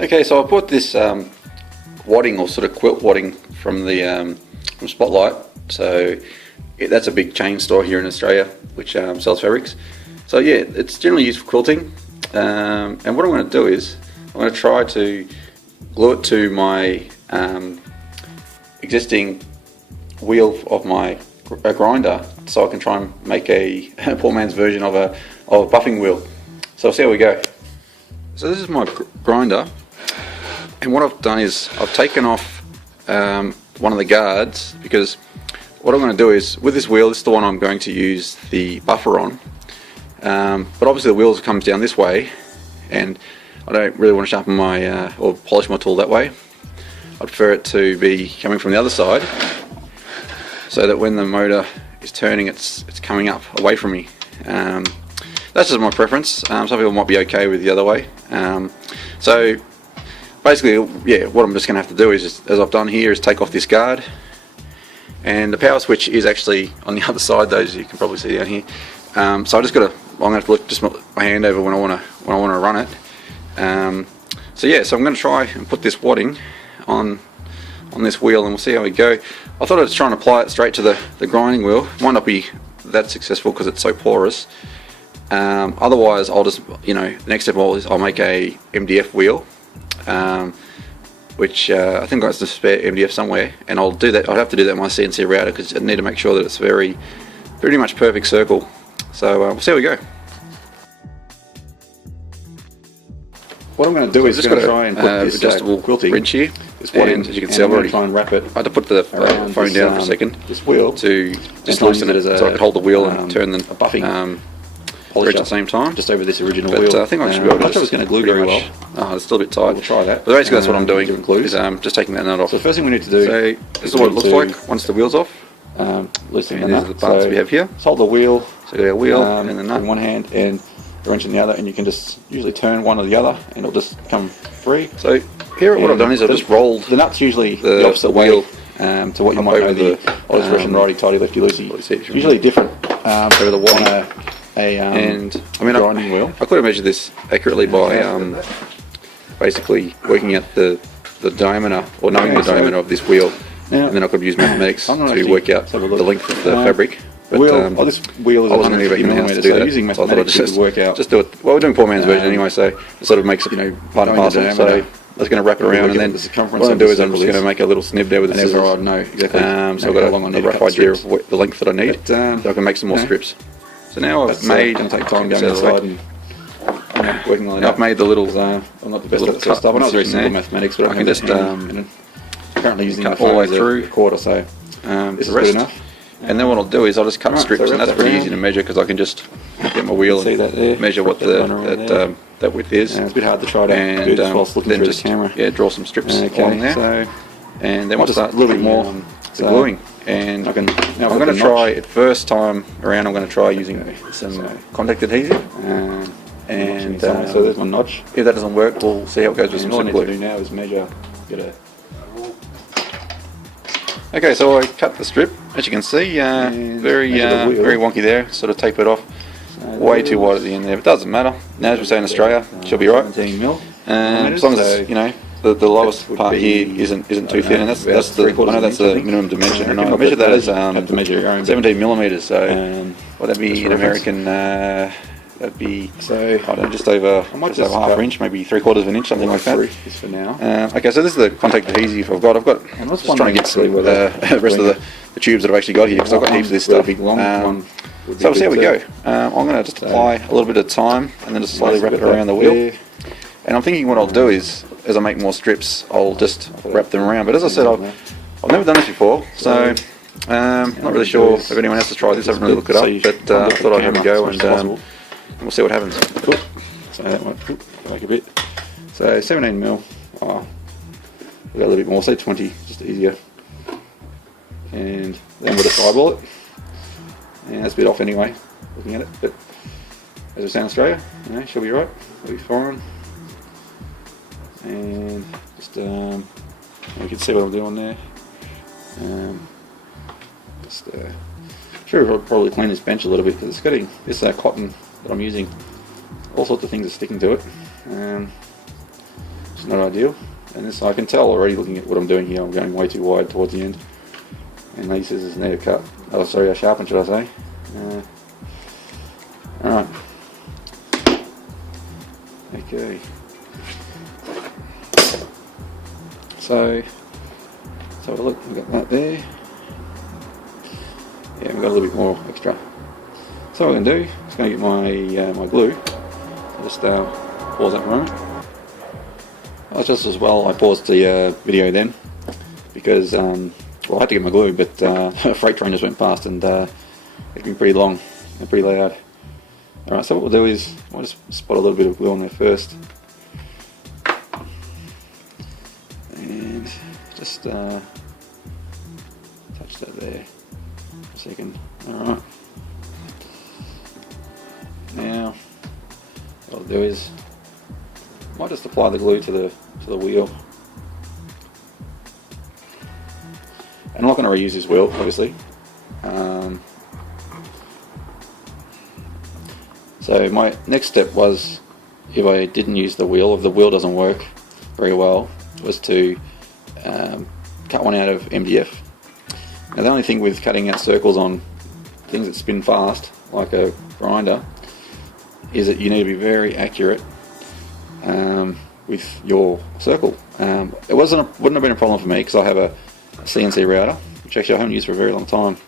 Okay, so I bought this wadding, or sort of quilt wadding, from the from Spotlight. So that's a big chain store here in Australia which sells fabrics. So yeah, it's generally used for quilting. And what I'm going to do is I'm going to try to glue it to my existing wheel of my grinder, so I can try and make a poor man's version of a buffing wheel. So I'll see how we go. So this is my grinder, and what I've done is I've taken off one of the guards, because what I'm going to do is, with this wheel, this is the one I'm going to use the buffer on, but obviously the wheel comes down this way, and I don't really want to sharpen my or polish my tool that way. I prefer it to be coming from the other side, so that when the motor is turning, it's coming up away from me. That's just my preference. Some people might be okay with the other way. So basically, yeah, what I'm just going to have to do is, just, as I've done here, is take off this guard, and the power switch is actually on the other side, those you can probably see down here. So I just got to, I'm going to have to lift just my hand over when I want to run it. So yeah, so I'm going to try and put this wadding on this wheel, and we'll see how we go. I thought I'd try and apply it straight to the grinding wheel. Might not be that successful because it's so porous. Otherwise, I'll just, the next step I'll make a MDF wheel, which I think I've got the spare MDF somewhere, and I'll do that. I'll have to do that with my CNC router, because I need to make sure that it's pretty much perfect circle. So we'll see how we go. What I'm going to do is just going to try and put this adjustable quilting wrench here. This wadding, as you can see, I've already try and wrap it. I had to put the phone down for a second. This wheel to just loosen it, so I could hold the wheel and turn the buffing polish at the same time. Just over this original wheel. I think I should be able to. I thought it was going to glue very well. It's still a bit tight. We'll try that. But basically, that's what I'm doing. Is just taking that nut off. So the first thing we need to do. So this is what it looks like once the wheel's off. Loosening the nut. These are the parts we have here. Hold the wheel. So you got a wheel and the nut in one hand and the wrench in the other, and you can just usually turn one or the other, and it'll just come free. So here, what I've done is I've just rolled the nuts usually the opposite way to what you might know the old expression, righty tighty, lefty loosey. It's usually different over the wadding. And I mean, grinding wheel. I could have measured this accurately by basically working out the diameter, or knowing the diameter of this wheel, and then I could use mathematics to work out the length of the fabric. But this wheel is, I wasn't going to get back in the house to do that, using mathematics to work out. Just do it. Well, we're doing poor man's version anyway, so it sort of makes it, part and parcel. So I was going to wrap it around, and then what I'm going to do is I'm just going to make a little snib there with the scissors. I know exactly. So I've got a rough idea of the length that I need, so I can make some more strips. So now I've made. Going to take time down the side and working on it. I've made the little. I'm not the best at that sort of stuff. I know it's very simple mathematics, but I can just currently using it all the way through a quarter. So this is good enough. And then what I'll do is I'll just cut strips, and that's pretty easy to measure, because I can just get my wheel and measure what that width is. It's a bit hard to try to do this whilst looking through the camera. Yeah, draw some strips along there. And then we'll start a little bit more the gluing. And I'm going to try it first time around. I'm going to try using some contact adhesive. And so there's my notch. If that doesn't work, we'll see how it goes with some super glue. All I need to do now is measure. Okay, so I cut the strip, as you can see, very wonky there, sort of tape it off, way too wide at the end there, but it doesn't matter. Now, as we say in Australia, she'll be right. 17 mil. As long as the lowest part here isn't too thin, and that's the minimum dimension. And I measured that as 17 millimeters. So what that'd be in American? That'd be I don't know, just over half an inch, maybe 3/4 of an inch, something like that. For now. Okay, so this is the contact adhesive I've got. I'm just trying to get the rest of the tubes that I've actually got here, because I've got heaps of this stuff. So we'll see how we go. I'm going to just apply a little bit of time, and then just slowly wrap it around the wheel. And I'm thinking what I'll do is, as I make more strips, I'll just wrap them around. But as I said, I've never done this before, so not really sure if anyone else has tried this. I haven't really looked it up, but I thought I'd have a go, and we'll see what happens. Cool. So that might make a bit. So 17 mil. Oh, we've got a little bit more. Say 20, just easier. And then we'll just eyeball it. And that's a bit off anyway, looking at it. But as we say in Australia, she'll be right. We'll be fine. And just you can see what I'm doing there. Sure, I'll probably clean this bench a little bit, because it's getting this cotton that I'm using. All sorts of things are sticking to it. It's not ideal. And this, I can tell already looking at what I'm doing here, I'm going way too wide towards the end. And these scissors need a cut. Oh, sorry, a sharpen, should I say. Alright. Okay. So look, we've got that there. Yeah, we've got a little bit more extra. So what I'm going to do is going to get my my glue. I'll just pause that for a moment. Oh, just as well, I paused the video then because well, I had to get my glue, but a freight train just went past and it's been pretty long and pretty loud. Alright, so what we'll do is I'll just spot a little bit of glue on there first, and just touch that there for a second. Alright. Now what I'll do is I might just apply the glue to the wheel. And I'm not going to reuse this wheel, obviously. So my next step was, if I didn't use the wheel, if the wheel doesn't work very well, was to cut one out of MDF. Now the only thing with cutting out circles on things that spin fast, like a grinder, is that you need to be very accurate with your circle. It wouldn't have been a problem for me because I have a CNC router, which actually I haven't used for a very long time.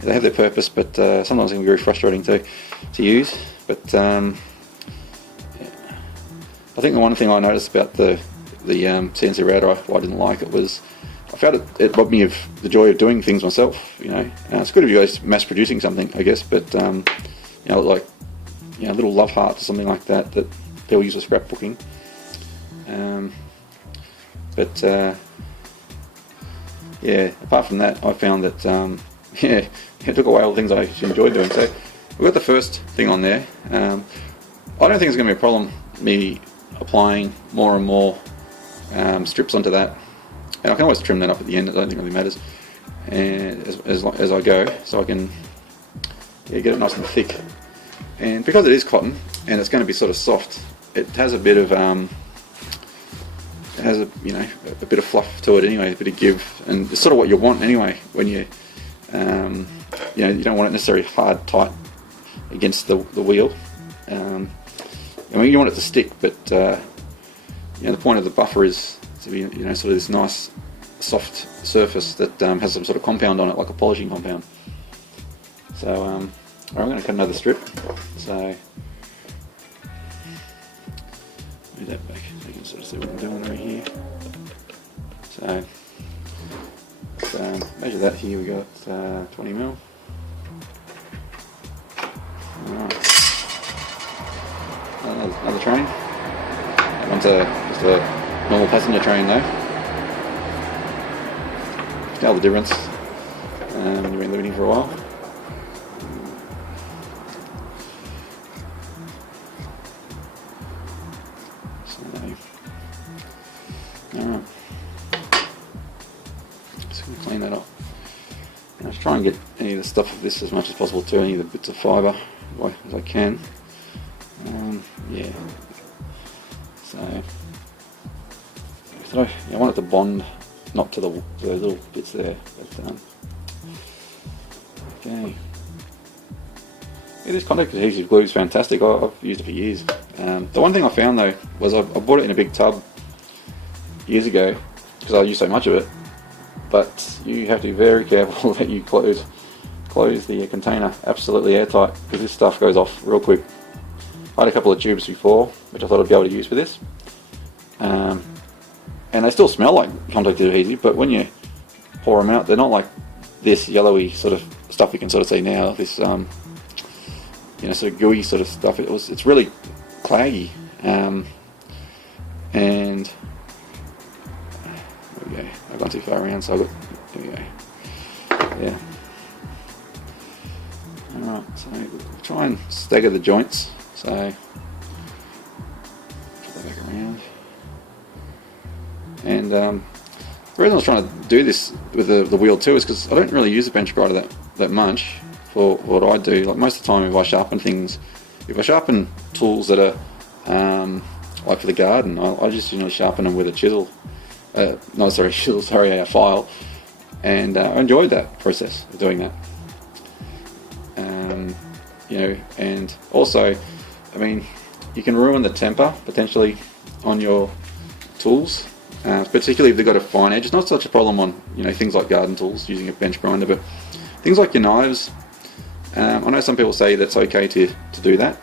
They have their purpose, but sometimes it can be very frustrating to use. But yeah. I think the one thing I noticed about the CNC router I didn't like it was I felt it robbed me of the joy of doing things myself. You know, it's good if you guys mass producing something, I guess, but you know, like little love hearts or something like that people use for scrapbooking. Yeah, apart from that, I found that yeah, it took away all the things I actually enjoyed doing. So we've got the first thing on there. I don't think it's going to be a problem me applying more and more strips onto that, and I can always trim that up at the end. I don't think it really matters, and as I go, so I can get it nice and thick. And because it is cotton and it's going to be sort of soft, it has a bit of it has a bit of fluff to it anyway, a bit of give, and it's sort of what you want anyway when you you don't want it necessarily hard, tight against the wheel. I mean, you want it to stick, but the point of the buffer is to be sort of this nice soft surface that has some sort of compound on it, like a polishing compound. So I'm going to cut another strip. So move that back so you can sort of see what I'm doing right here. So measure that here. We got 20 mil. Alright. Another train. That one's just a normal passenger train though. Tell the difference when you've been living here for a while. Alright. Just going to clean that up. Now try and get any of the stuff of this as much as possible too, any of the bits of fibre as I can. Yeah. So I want it to bond, not to the little bits there. But, okay. Yeah, this contact adhesive glue is fantastic. I've used it for years. The one thing I found though was I bought it in a big tub years ago because I used so much of it. But you have to be very careful that you close the container absolutely airtight, because this stuff goes off real quick. I had a couple of tubes before, which I thought I'd be able to use for this. And they still smell like contact adhesive, but when you pour them out, they're not like this yellowy sort of stuff you can sort of see now. This sort of gooey sort of stuff. It's really claggy. And there we go. I've gone too far around, so there we go. Yeah. Alright, so we'll try and stagger the joints. So put that back around. And the reason I was trying to do this with the wheel too is because I don't really use the bench grinder that much for what I do. Like most of the time, if I sharpen tools that are like for the garden, I just sharpen them with a chisel. No, sorry, chisel. Sorry, a file. And I enjoyed that process of doing that. And also, I mean, you can ruin the temper potentially on your tools, particularly if they've got a fine edge. It's not such a problem on things like garden tools using a bench grinder, but things like your knives. I know some people say that's okay to do that.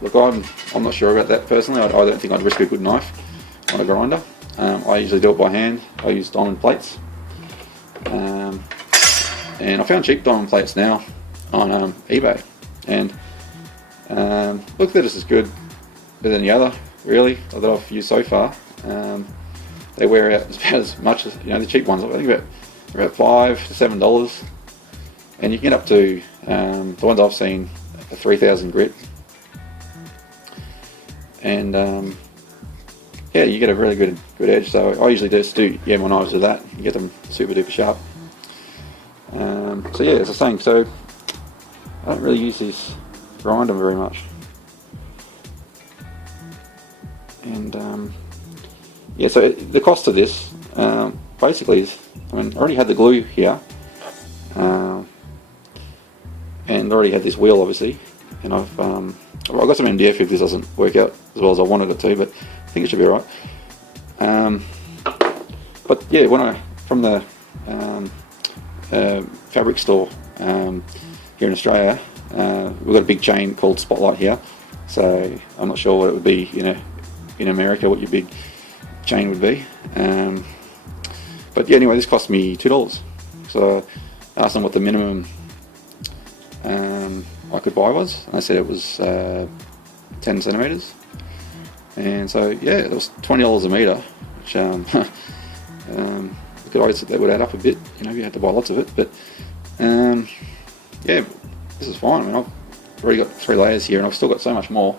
Look, I'm not sure about that personally. I don't think I'd risk a good knife on a grinder. I usually do it by hand. I use diamond plates, and I found cheap diamond plates now on eBay, and look, they're just as good as any other, really, that I've used so far. They wear out about as much as the cheap ones. I think about $5 to $7, and you can get up to the ones I've seen a 3,000 grit, and yeah, you get a really good edge. So I usually just do my knives with that. You get them super duper sharp. So yeah, as I was saying, so I don't really use this grinder very much. And yeah, so the cost of this basically is, I already had the glue here, and already had this wheel obviously, and I've got some MDF if this doesn't work out as well as I wanted it to, but I think it should be alright. But yeah, from the fabric store here in Australia, we've got a big chain called Spotlight here, so I'm not sure what it would be in America, what your big chain would be. But yeah, anyway, this cost me $2. So I asked them what the minimum I could buy was, and they said it was 10 centimeters. And so yeah, it was $20 a meter, which you could always that would add up a bit, if you had to buy lots of it. But yeah, this is fine. I've already got 3 layers here, and I've still got so much more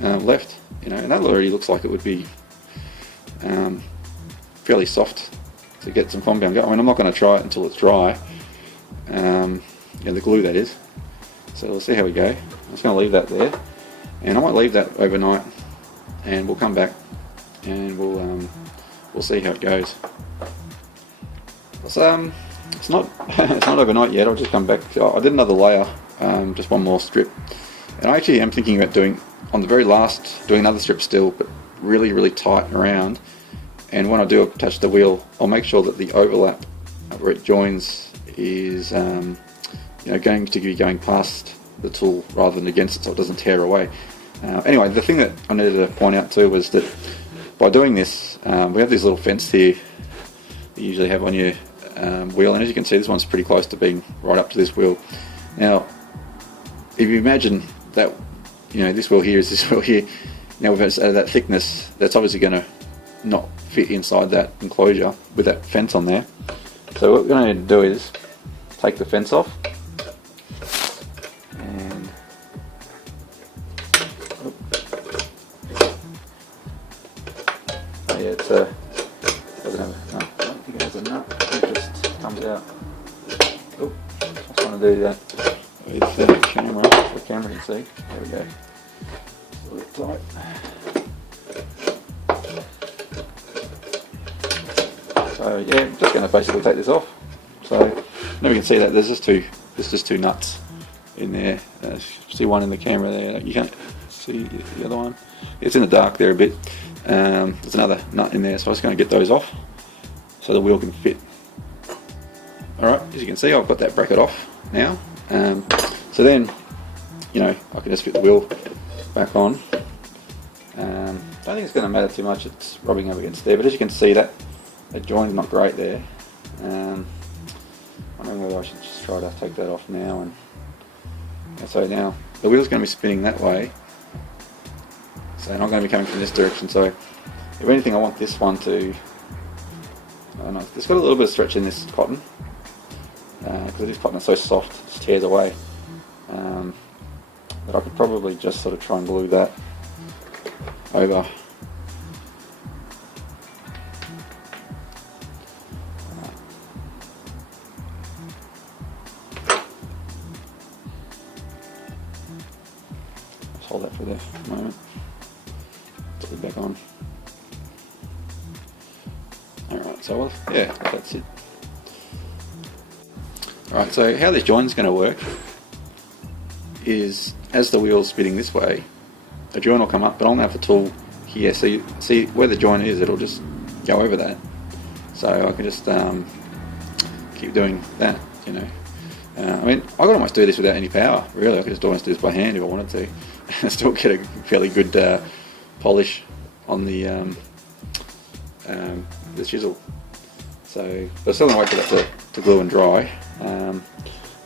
left. And that already looks like it would be fairly soft to get some compound going. I'm not going to try it until it's dry. The glue, that is. So we'll see how we go. I'm just going to leave that there, and I might leave that overnight, and we'll come back and we'll see how it goes. So, it's not it's not overnight yet. I'll just come back. I did another layer, just one more strip, and I actually am thinking about doing another strip still, but really, really tight around. And when I do attach the wheel, I'll make sure that the overlap where it joins is going to be going past the tool rather than against it, so it doesn't tear away. Anyway, the thing that I needed to point out too was that by doing this, we have this little fence here that you usually have on your wheel, and as you can see, this one's pretty close to being right up to this wheel. Now, if you imagine that, this wheel here is this wheel here. Now, with that thickness, that's obviously going to not fit inside that enclosure with that fence on there. So what we're going to need to do is take the fence off, and oh yeah, it doesn't have a nut. I don't think it has a nut. It just comes out. Oh, I just want to do that with the camera, so the camera can see. There we go. A little bit tight. So yeah, I'm just going to basically take this off. So now we can see that there's just two nuts in there. See one in the camera there. You can't see the other one. It's in the dark there a bit. There's another nut in there, so I'm just going to get those off so the wheel can fit. Alright, as you can see, I've got that bracket off now. So then, I can just fit the wheel back on. I don't think it's going to matter too much, it's rubbing up against there, but as you can see, that joint's not great there. I'm wondering whether I should just try to take that off now. And so now the wheel's going to be spinning that way, so I'm going to be coming from this direction. So if anything, I want this one to, I don't know, it's got a little bit of stretch in this cotton, because this cotton is so soft, it just tears away. But I could probably just sort of try and glue that over. Hold that for the moment. Put it back on. Alright, so yeah, that's it. Alright, so how this joint is going to work is, as the wheel's spinning this way, the joint will come up, but I'm going to have the tool here, so you see where the joint is, it'll just go over that. So I can just keep doing that, you know. I mean, I could almost do this without any power, really. I could just almost do this by hand if I wanted to, and still get a fairly good polish on the chisel. So, but still going to wait for that to glue and dry.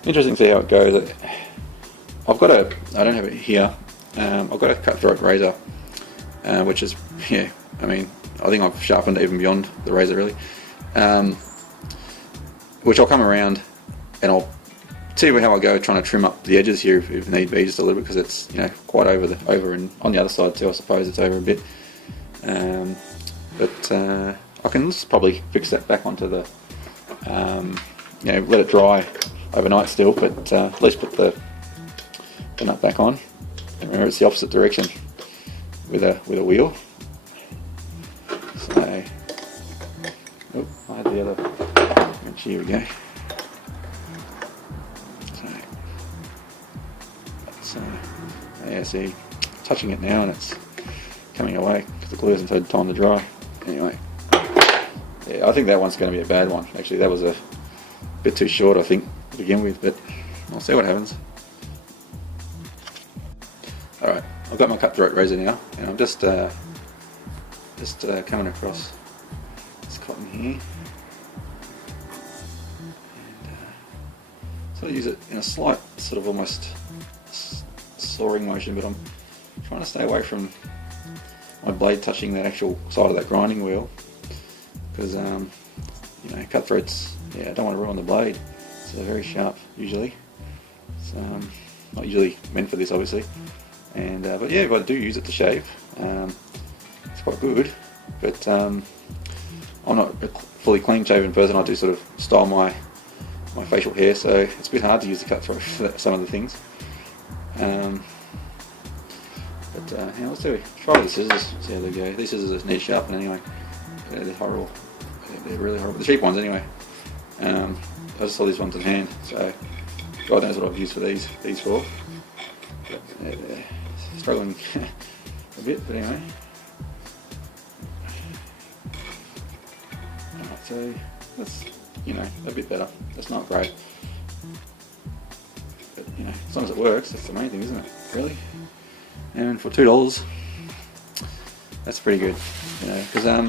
Interesting to see how it goes. I don't have it here. I've got a cutthroat razor, which is, yeah, I mean, I think I've sharpened even beyond the razor really. Which I'll come around and I'll see how I go trying to trim up the edges here if need be, just a little bit, because it's, you know, quite over and on the other side too, I suppose it's over a bit. But I can just probably fix that back onto the, you know, let it dry overnight still, but at least put the nut back on. And remember, it's the opposite direction with a wheel. So, oh, I had the other wrench. Here we go. So, yeah, see, touching it now and it's coming away because the glue hasn't had time to dry. Anyway, yeah, I think that one's going to be a bad one. Actually, that was a bit too short, I think, to begin with, but I'll see what happens. Alright, I've got my cutthroat razor now, and I'm just coming across this cotton here, and sort of use it in a slight, sort of almost sawing motion, but I'm trying to stay away from my blade touching that actual side of that grinding wheel, because you know, cutthroats, yeah, I don't want to ruin the blade, so they're very sharp usually. It's not usually meant for this, obviously. And but yeah, if I do use it to shave, it's quite good. But I'm not a fully clean shaven person. I do sort of style my facial hair, so it's a bit hard to use the cutthroat for some of the things. But yeah, let's try with the scissors. See how they go. These scissors need sharpening anyway. Yeah, they're horrible. They're really horrible. The cheap ones anyway. I just saw these ones in hand, so God knows what I've used for these for. But, yeah, struggling a bit, but anyway. Alright, so that's, you know, a bit better. That's not great, but you know, as long as it works, that's the main thing, isn't it? Really. And for $2, that's pretty good. You know, because I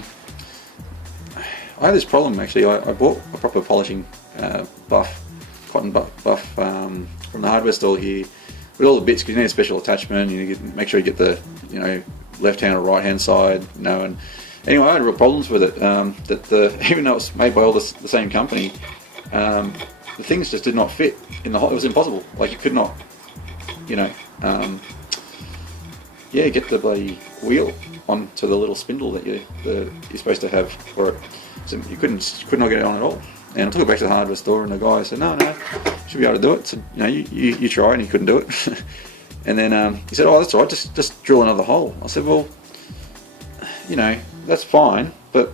had this problem actually. I bought a proper polishing cotton buff from the hardware store here, with all the bits, because you need a special attachment. You need to make sure you get the, you know, left hand or right hand side. You know, and anyway, I had real problems with it. Even though it's made by all the same company, the things just did not fit in the hole. It was impossible. Like, you could not, you know, yeah, get the bloody wheel onto the little spindle that you're supposed to have for it. So you could not get it on at all. And I took it back to the hardware store, and the guy said, no, you should be able to do it. So, you know, you try, and he couldn't do it. And then he said, oh, that's all right, just drill another hole. I said, well, you know, that's fine, but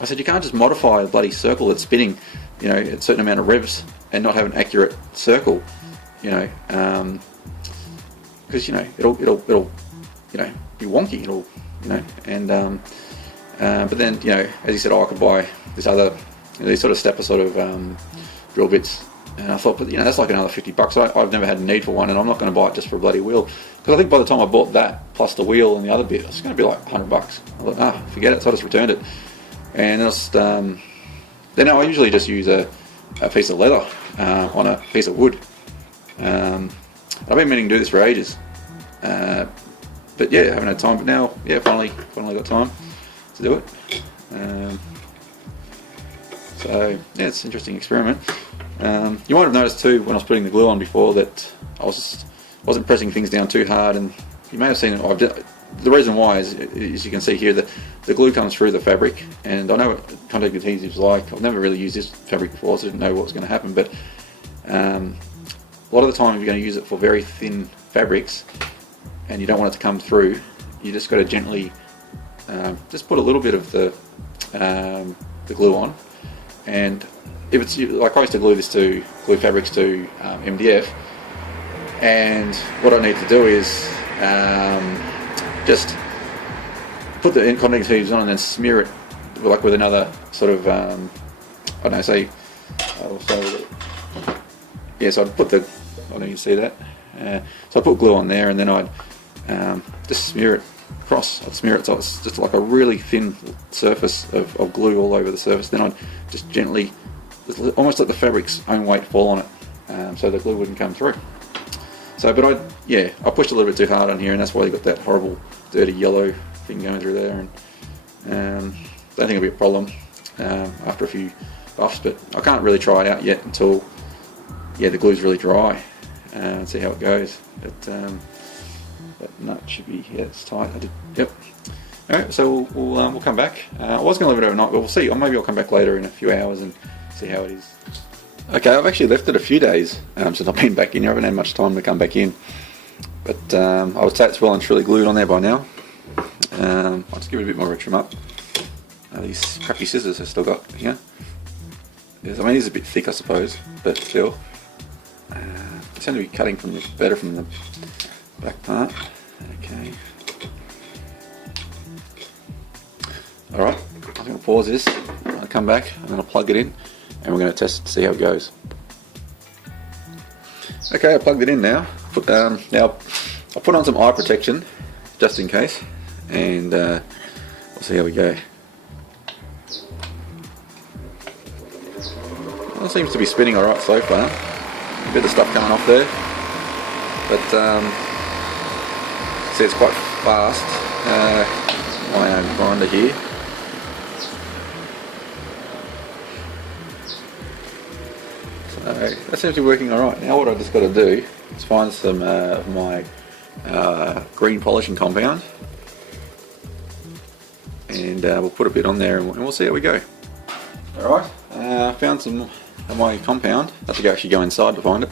I said, you can't just modify a bloody circle that's spinning, you know, a certain amount of revs and not have an accurate circle, you know, because, you know, it'll you know, be wonky, it'll, you know, and but then, you know, as he said, oh, I could buy this other, you know, these sort of stepper sort of drill bits, and I thought, but you know, that's like another $50. I've never had a need for one, and I'm not going to buy it just for a bloody wheel, because I think by the time I bought that plus the wheel and the other bit, it's going to be like $100. I thought, forget it. So I just returned it, and then I usually just use a piece of leather on a piece of wood. I've been meaning to do this for ages, but yeah, haven't had time. But now, yeah, finally got time to do it. So yeah, it's an interesting experiment. You might have noticed too, when I was putting the glue on before, that I wasn't pressing things down too hard, and you may have seen it. The reason why is, as you can see here, that the glue comes through the fabric, and I know what contact adhesive's like. I've never really used this fabric before, so I didn't know what was going to happen, but a lot of the time, if you're going to use it for very thin fabrics, and you don't want it to come through, you just got to gently just put a little bit of the glue on. And if it's like, I used to glue fabrics to MDF, and what I need to do is just put the contacting adhesives on and then smear it like with another sort of I don't know, say so I'd put the, I don't know if you can see that, so I put glue on there, and then I'd just smear it across. I'd smear it so it's just like a really thin surface of glue all over the surface. Then I'd just gently, almost let the fabric's own weight fall on it, so the glue wouldn't come through. So, but I pushed a little bit too hard on here, and that's why you got that horrible dirty yellow thing going through there. And don't think it'll be a problem after a few buffs, but I can't really try it out yet until the glue's really dry and see how it goes. But that nut should be, it's tight. Yep. All right, so we'll come back. I was going to leave it overnight, but we'll see. Or maybe I'll come back later in a few hours and see how it is. Okay, I've actually left it a few days since I've been back in here. I haven't had much time to come back in, but I would say it's well and truly glued on there by now. I'll just give it a bit more of a trim up. These crappy scissors I've still got here. I mean, it's a bit thick, I suppose, but still. It's going to be cutting better from the back part. Okay. Alright, I'm going to pause this. I'll come back, I'm going to plug it in, and we're going to test it to see how it goes. Okay, I plugged it in now. Now, I'll put on some eye protection, just in case, and we'll see how we go. Well, it seems to be spinning alright so far. A bit of stuff coming off there, but see, it's quite fast. My own grinder here. So that seems to be working alright. Now what I just got to do is find some of my green polishing compound, and we'll put a bit on there, and we'll see how we go. Alright, found some of my compound. I have to actually go inside to find it.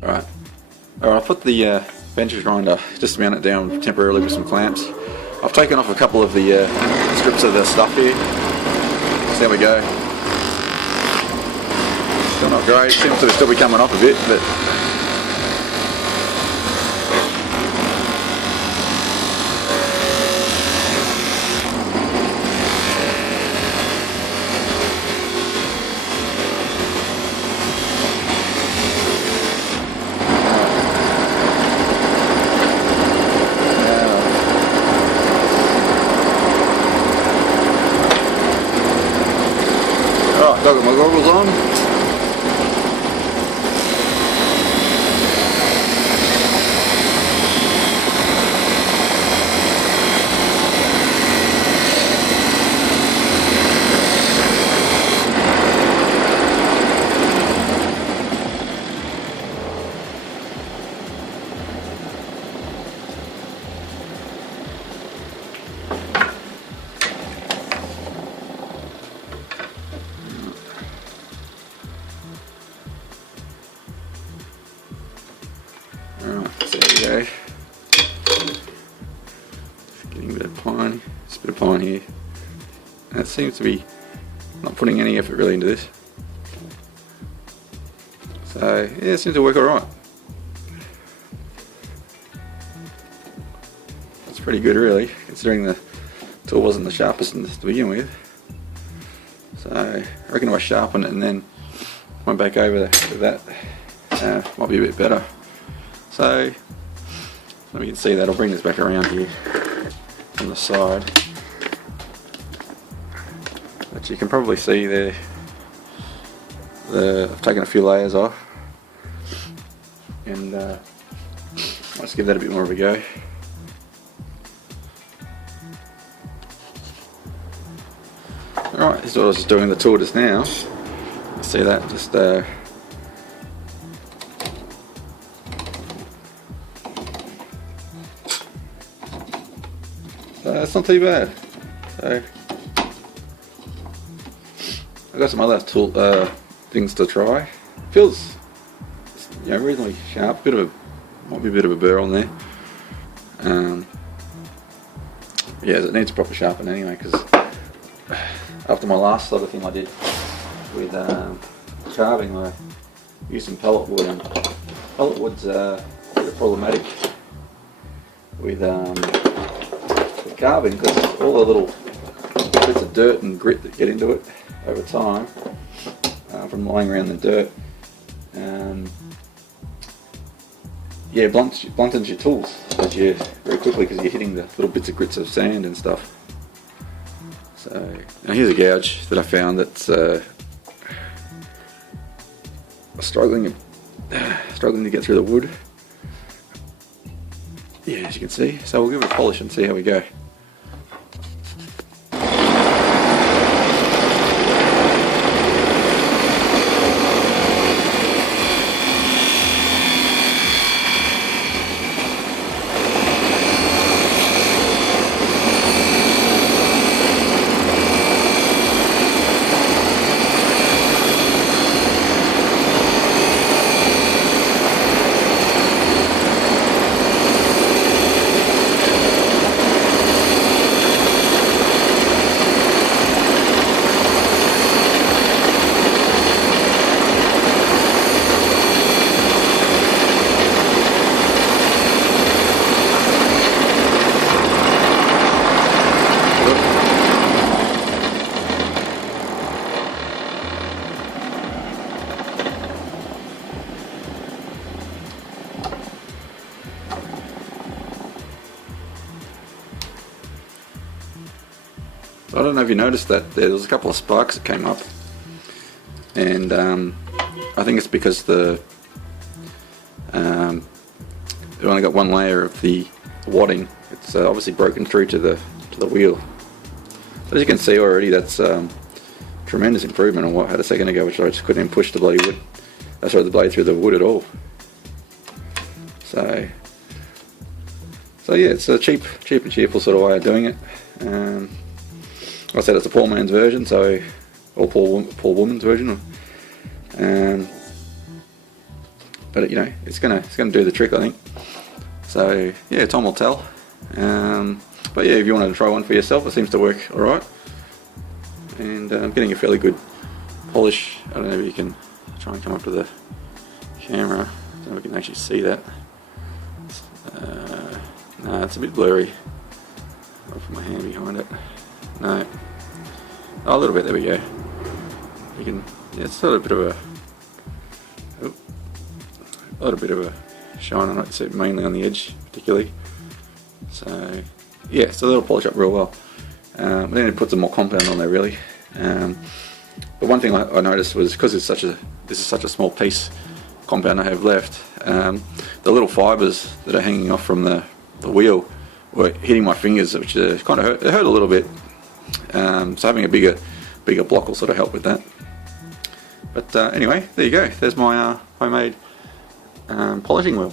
Alright, I put the benches grinder, just to mount it down temporarily with some clamps. I've taken off a couple of the strips of the stuff here. So there we go. Still not great, seems to still be coming off a bit, but I've got my goggles on. There we go. Just getting a bit of pine, just a bit of pine here. That seems to be not putting any effort really into this. So yeah, it seems to work alright. That's pretty good really, considering the tool wasn't the sharpest to begin with. So I reckon if I sharpen it and then went back over to that, might be a bit better. So let me see that. I'll bring this back around here on the side. But you can probably see there, I've taken a few layers off, and let's give that a bit more of a go. Alright, this is what I was just doing the tool just now. See that? Just that's not too bad. So I've got some other things to try. Feels, reasonably sharp. Might be a bit of a burr on there. Yeah, it needs a proper sharpen anyway, because after my last sort of thing I did with carving, I used some pellet wood, and pellet wood's a bit problematic with carving, because all the little bits of dirt and grit that get into it over time from lying around the dirt, yeah, bluntens your tools very quickly, because you're hitting the little bits of grits of sand and stuff. So now here's a gouge that I found that's struggling to get through the wood. Yeah, as you can see. So we'll give it a polish and see how we go. I don't know if you noticed that there was a couple of sparks that came up, and I think it's because it only got one layer of the wadding. It's obviously broken through to the wheel. So as you can see already, that's tremendous improvement on what I had a second ago, which I just couldn't even push the bloody wood. The blade through the wood at all. So yeah, it's a cheap and cheerful sort of way of doing it. I said it's a poor man's version, or poor woman's version. But it's gonna do the trick, I think. So yeah, time will tell. But yeah, if you wanted to try one for yourself, it seems to work all right. And I'm getting a fairly good polish. I don't know if you can try and come up to the camera. I don't know if we can actually see that. No, it's a bit blurry. I'll put my hand behind it. No. Oh, a little bit, there we go. You can, yeah, it's got a bit of a shine on it, so mainly on the edge particularly. So yeah, so that'll polish up real well. Then it puts some more compound on there really. But one thing I noticed was, because this is such a small piece compound I have left, the little fibres that are hanging off from the wheel were hitting my fingers, which kind of hurt. It hurt a little bit. So having a bigger block will sort of help with that. But anyway, there you go. There's my homemade polishing wheel.